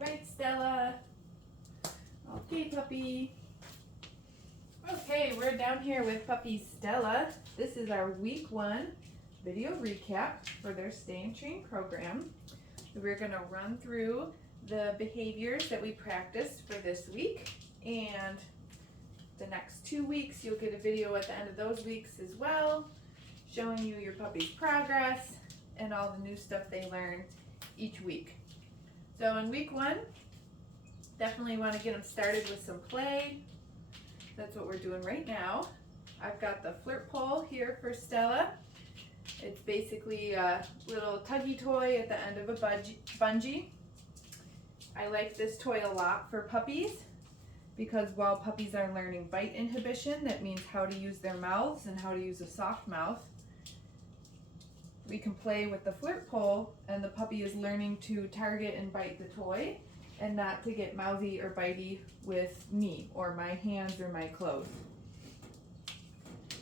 right, Stella. Okay, puppy. Okay, we're down here with puppy Stella. This is our week 1 video recap for their Stay and Train program. We're going to run through the behaviors that we practiced for this week, and the next 2 weeks you'll get a video at the end of those weeks as well, showing you your puppy's progress and all the new stuff they learn each week. So in week 1, definitely want to get them started with some play. That's what we're doing right now. I've got the flirt pole here for Stella. It's basically a little tuggy toy at the end of a bungee. I like this toy a lot for puppies because while puppies are learning bite inhibition, that means how to use their mouths and how to use a soft mouth. We can play with the flirt pole and the puppy is learning to target and bite the toy and not to get mouthy or bitey with me or my hands or my clothes.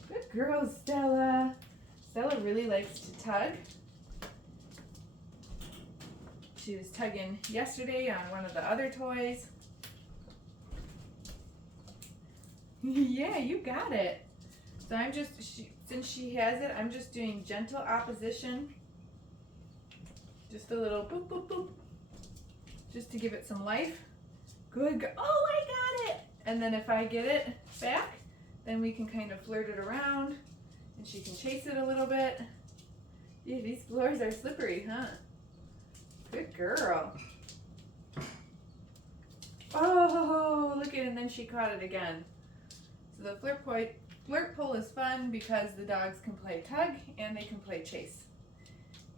Good girl, Stella. Stella really likes to tug. She was tugging yesterday on one of the other toys. Yeah, you got it. So I'm just, since she has it, I'm just doing gentle opposition. Just a little boop, boop, boop. Just to give it some life. Good, oh, I got it! And then if I get it back, then we can kind of flirt it around and she can chase it a little bit. Yeah, these floors are slippery, huh? Good girl. Oh, look at it, and then she caught it again. So the flirt pole is fun because the dogs can play tug and they can play chase.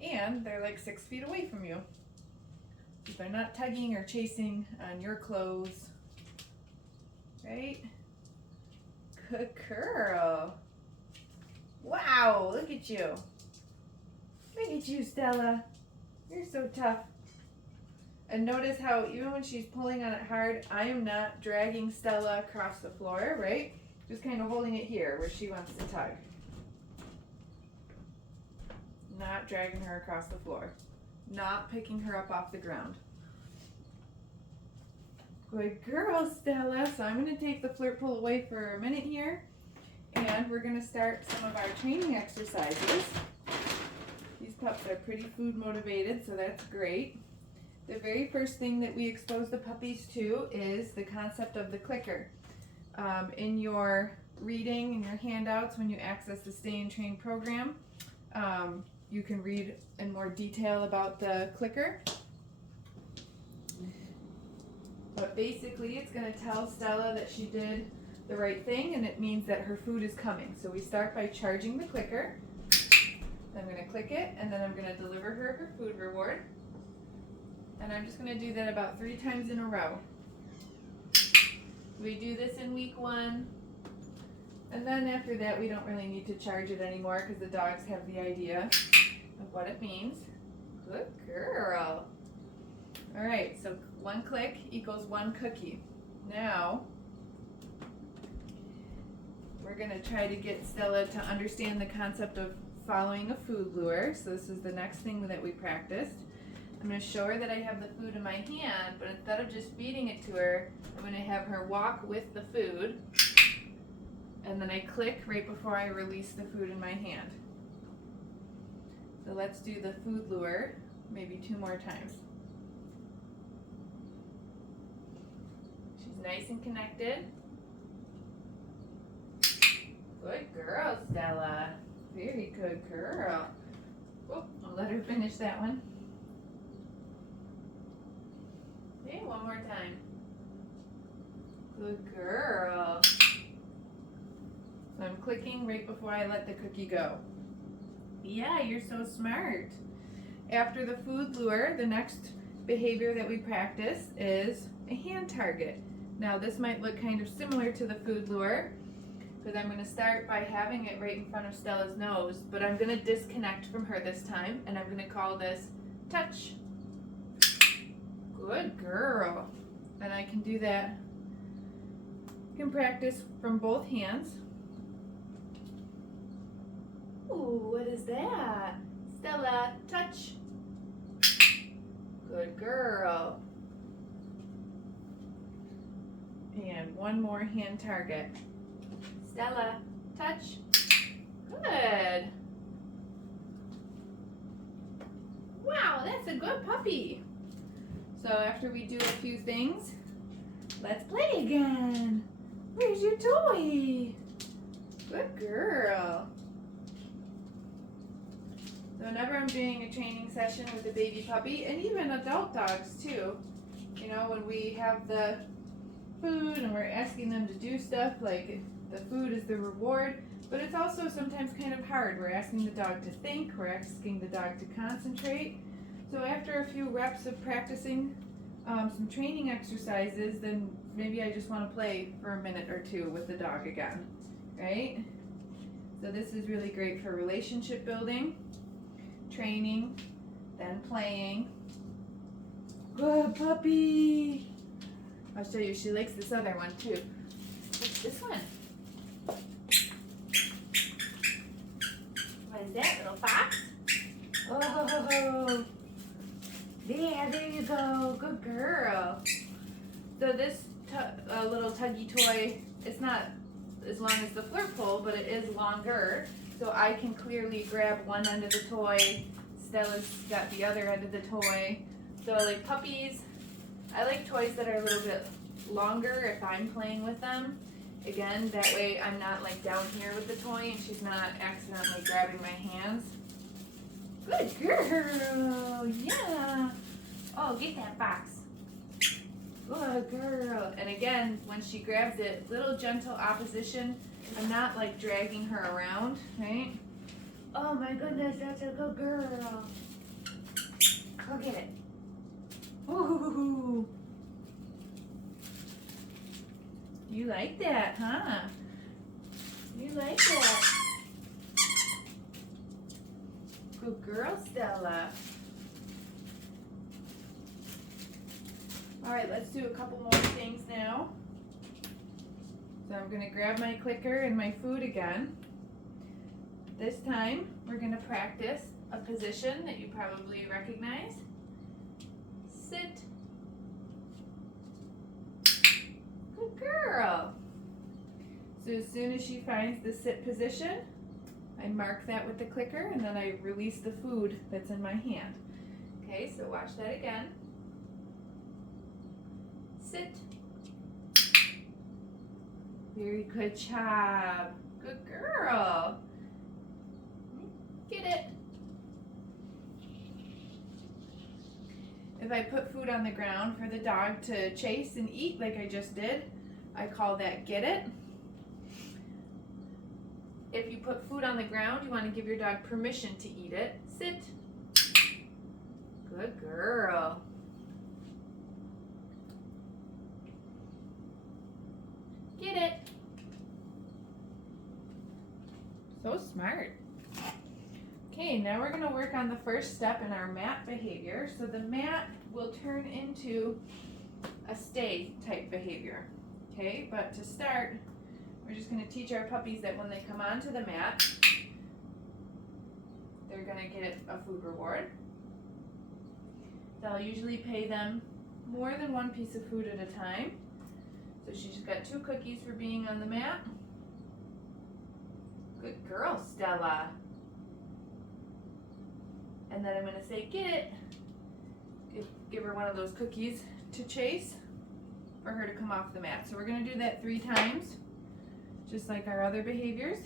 And they're like 6 feet away from you. So they're not tugging or chasing on your clothes. Right? Good girl. Wow, look at you. Look at you, Stella. You're so tough. And notice how even when she's pulling on it hard, I am not dragging Stella across the floor, right? Just kind of holding it here where she wants to tug. Not dragging her across the floor. Not picking her up off the ground. Good girl, Stella. So I'm going to take the flirt pole away for a minute here, and we're going to start some of our training exercises. These pups are pretty food motivated, so that's great. The very first thing that we expose the puppies to is the concept of the clicker. In your reading and your handouts when you access the Stay and Train program, you can read in more detail about the clicker. But basically it's going to tell Stella that she did the right thing and it means that her food is coming. So we start by charging the clicker. I'm going to click it and then I'm going to deliver her her food reward. And I'm just going to do that about 3 times in a row. We do this in week 1. And then after that we don't really need to charge it anymore because the dogs have the idea of what it means. Good girl. Alright, so 1 click equals 1 cookie. Now, we're going to try to get Stella to understand the concept of following a food lure. So this is the next thing that we practiced. I'm going to show her that I have the food in my hand, but instead of just feeding it to her, I'm going to have her walk with the food, and then I click right before I release the food in my hand. So let's do the food lure maybe 2 more times. She's nice and connected. Good girl, Stella. Very good girl. Oh, I'll let her finish that one. Okay, 1 more time. Good girl. So I'm clicking right before I let the cookie go. Yeah, you're so smart. After the food lure, the next behavior that we practice is a hand target. Now this might look kind of similar to the food lure because I'm going to start by having it right in front of Stella's nose, but I'm going to disconnect from her this time and I'm going to call this touch. Good girl. And I can do that. You can practice from both hands. Ooh, what is that? Stella, touch. Good girl. hand. One more hand target. Stella, touch. Good. Wow, that's a good puppy. So after we do a few things, let's play again. Where's your toy? Good girl. So whenever I'm doing a training session with a baby puppy, and even adult dogs too, you know, when we have the food and we're asking them to do stuff, like the food is the reward, but it's also sometimes kind of hard. We're asking the dog to think, we're asking the dog to concentrate. So after a few reps of practicing some training exercises, then maybe I just want to play for a minute or two with the dog again, right? So this is really great for relationship building, training, then playing. Good puppy. I'll show you, she likes this other one too. What's this one? What is that, little fox? Oh, yeah, there you go. Good girl. So this little tuggy toy, it's not as long as the flirt pole, but it is longer. So I can clearly grab one end of the toy. Stella's got the other end of the toy. So like puppies, I like toys that are a little bit longer if I'm playing with them. Again, that way I'm not like down here with the toy and she's not accidentally grabbing my hands. Good girl, yeah. Oh, get that box. Good girl. And again, when she grabs it, little gentle opposition. I'm not like dragging her around, right? Oh my goodness, that's a good girl. Go get it. Ooh. You like that, huh? You like that. Good girl, Stella. All right, let's do a couple more things now. So I'm going to grab my clicker and my food again. This time, we're going to practice a position that you probably recognize. Sit. Good girl. So as soon as she finds the sit position, I mark that with the clicker and then I release the food that's in my hand. Okay, so watch that again. Sit. Very good job. Good girl. Get it. If I put food on the ground for the dog to chase and eat like I just did, I call that get it. If you put food on the ground, you want to give your dog permission to eat it. Sit. Good girl. Get it. So smart. Okay, now we're going to work on the first step in our mat behavior. So the mat will turn into a stay type behavior. Okay, but to start, we're just going to teach our puppies that when they come onto the mat, they're going to get a food reward. So I'll usually pay them more than one piece of food at a time. So she's got 2 cookies for being on the mat. Good girl, Stella. And then I'm going to say, get it. Give her one of those cookies to chase for her to come off the mat. So we're going to do that 3 times, just like our other behaviors.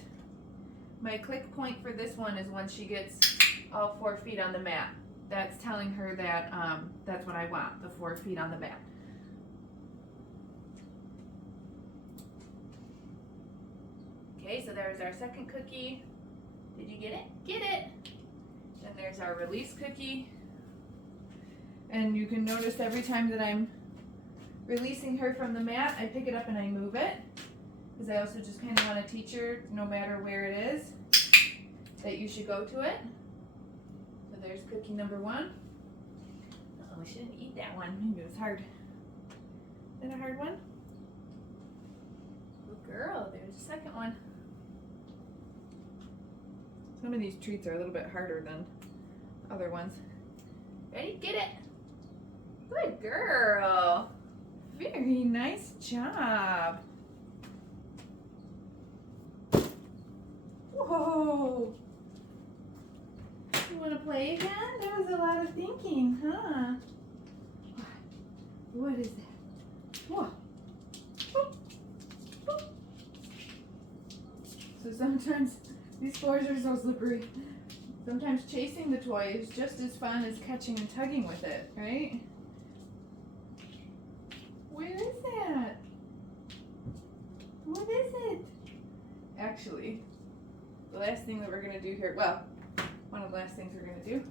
My click point for this one is when she gets all 4 feet on the mat. That's telling her that that's what I want, the 4 feet on the mat. Okay, so there's our second cookie. Did you get it? Get it! Then there's our release cookie. And you can notice every time that I'm releasing her from the mat, I pick it up and I move it. Because I also just kind of want to teach her, no matter where it is, that you should go to it. So there's cookie number 1. Uh-oh, I shouldn't eat that one. Maybe it was hard. Is that a hard one? Good girl, there's the second one. Some of these treats are a little bit harder than other ones. Ready? Get it. Good girl. Very nice job. Whoa. You want to play again? That was a lot of thinking, huh? What is that? Whoa. So sometimes these floors are so slippery. Sometimes chasing the toy is just as fun as catching and tugging with it, right? Where is that? What is it? Actually, the last thing that we're going to do here, well, one of the last things we're going to do,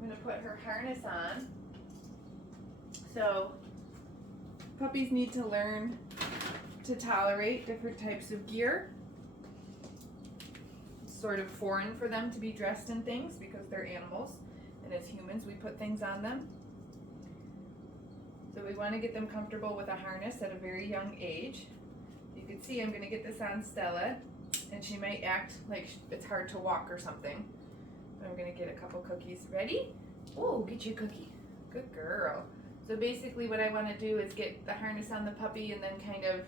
I'm going to put her harness on. So, puppies need to learn to tolerate different types of gear. It's sort of foreign for them to be dressed in things because they're animals, and as humans we put things on them. So we want to get them comfortable with a harness at a very young age. You can see I'm going to get this on Stella, and she might act like it's hard to walk or something. I'm going to get a couple cookies. Ready? Oh, get you a cookie. Good girl. So basically what I want to do is get the harness on the puppy and then kind of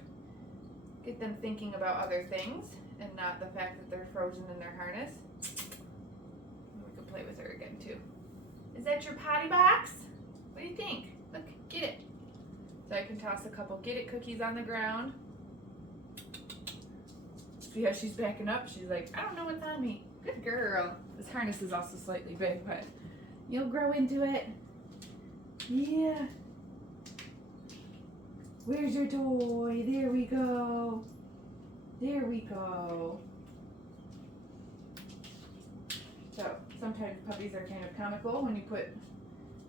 get them thinking about other things and not the fact that they're frozen in their harness. And we can play with her again too. Is that your potty box? What do you think? Look, get it. So I can toss a couple get it cookies on the ground. See how she's backing up? She's like, I don't know what's on me. Good girl. This harness is also slightly big, but you'll grow into it. Yeah. Where's your toy? There we go. There we go. So sometimes puppies are kind of comical when you put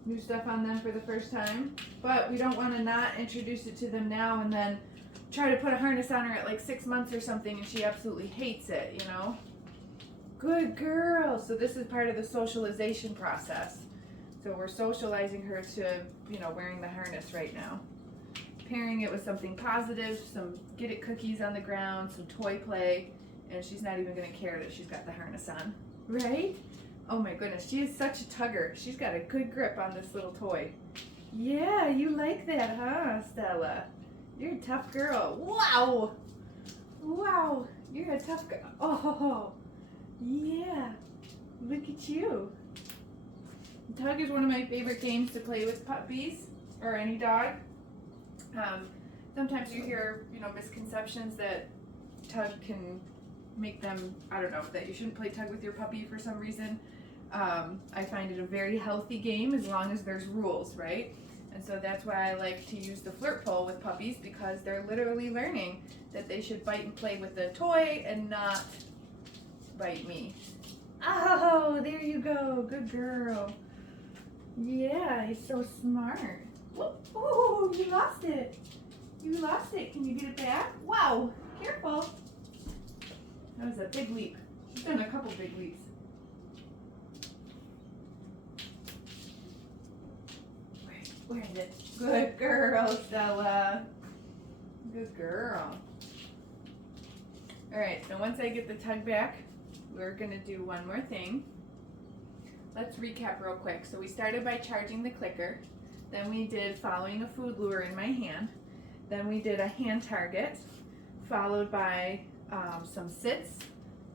new stuff on them for the first time, but we don't want to not introduce it to them now and then try to put a harness on her at like 6 months or something and she absolutely hates it, you know? Good girl. So this is part of the socialization process. So we're socializing her to, you know, wearing the harness right now. Pairing it with something positive, some get it cookies on the ground, some toy play, and she's not even going to care that she's got the harness on. Right? Oh my goodness, she is such a tugger. She's got a good grip on this little toy. Yeah, you like that, huh, Stella? You're a tough girl. Wow! Wow, you're a tough girl. Oh, yeah. Look at you. Tug is one of my favorite games to play with puppies or any dog. Sometimes you hear, you know, misconceptions that tug can make them, I don't know, that you shouldn't play tug with your puppy for some reason. I find it a very healthy game as long as there's rules, right? And so that's why I like to use the flirt pole with puppies, because they're literally learning that they should bite and play with the toy and not bite me. Oh, there you go. Good girl. Yeah, he's so smart. Oh, you lost it. You lost it. Can you get it back? Wow, careful. That was a big leap. She's done a couple big leaps. Where is it? Good girl, Stella. Good girl. All right, so once I get the tug back, we're gonna do one more thing. Let's recap real quick. So we started by charging the clicker. Then we did following a food lure in my hand. Then we did a hand target, followed by some sits.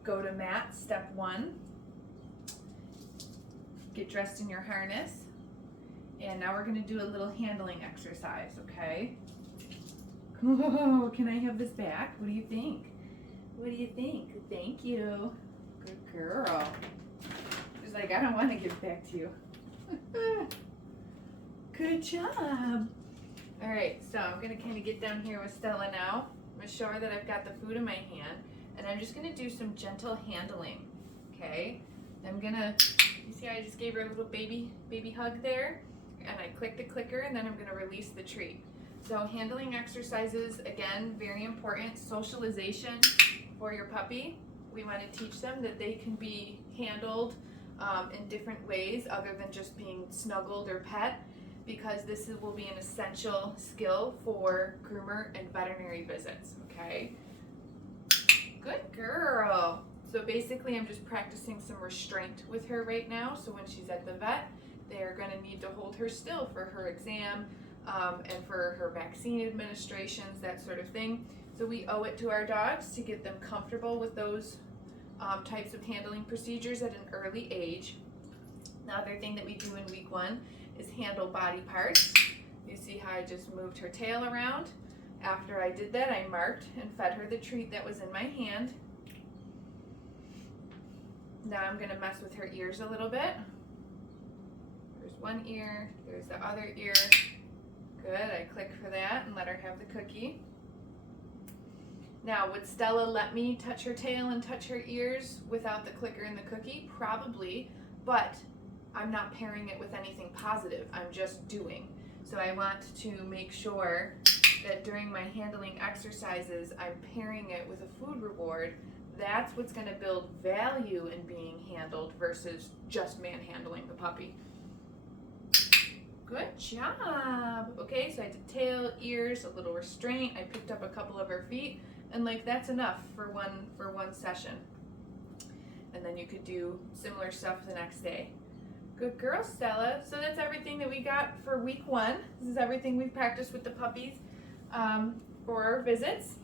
Go to mat, step 1. Get dressed in your harness. And now we're gonna do a little handling exercise, okay? Oh, can I have this back? What do you think? What do you think? Thank you. Good girl. She's like, I don't want to give it back to you. Good job. All right, so I'm gonna kind of get down here with Stella now. I'm gonna show her that I've got the food in my hand, and I'm just gonna do some gentle handling, okay? I'm gonna, you see how I just gave her a little baby hug there? And I click the clicker, and then I'm gonna release the treat. So handling exercises, again, very important. Socialization for your puppy. We want to teach them that they can be handled in different ways other than just being snuggled or pet, because this will be an essential skill for groomer and veterinary visits, okay? Good girl. So basically I'm just practicing some restraint with her right now, so when she's at the vet, they're going to need to hold her still for her exam, and for her vaccine administrations, that sort of thing. So we owe it to our dogs to get them comfortable with those types of handling procedures at an early age. The other thing that we do in week 1 is handle body parts. You see how I just moved her tail around? After I did that, I marked and fed her the treat that was in my hand. Now I'm going to mess with her ears a little bit. There's one ear, there's the other ear. Good, I click for that and let her have the cookie. Now, would Stella let me touch her tail and touch her ears without the clicker and the cookie? Probably, but I'm not pairing it with anything positive. I'm just doing. So I want to make sure that during my handling exercises, I'm pairing it with a food reward. That's what's going to build value in being handled versus just manhandling the puppy. Good job. Okay, so I did tail, ears, a little restraint. I picked up a couple of her feet, and like that's enough for one session. And then you could do similar stuff the next day. Good girl, Stella. So that's everything that we got for week 1. This is everything we've practiced with the puppies for our visits.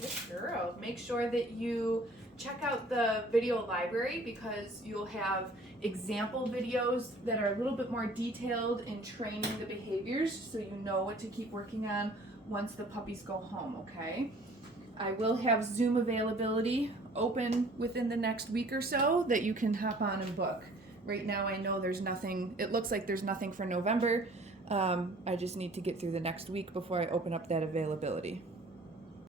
Good girl. Make sure that you check out the video library because you'll have example videos that are a little bit more detailed in training the behaviors so you know what to keep working on once the puppies go home, okay? I will have Zoom availability open within the next week or so that you can hop on and book. Right now I know there's nothing, it looks like there's nothing for November. I just need to get through the next week before I open up that availability.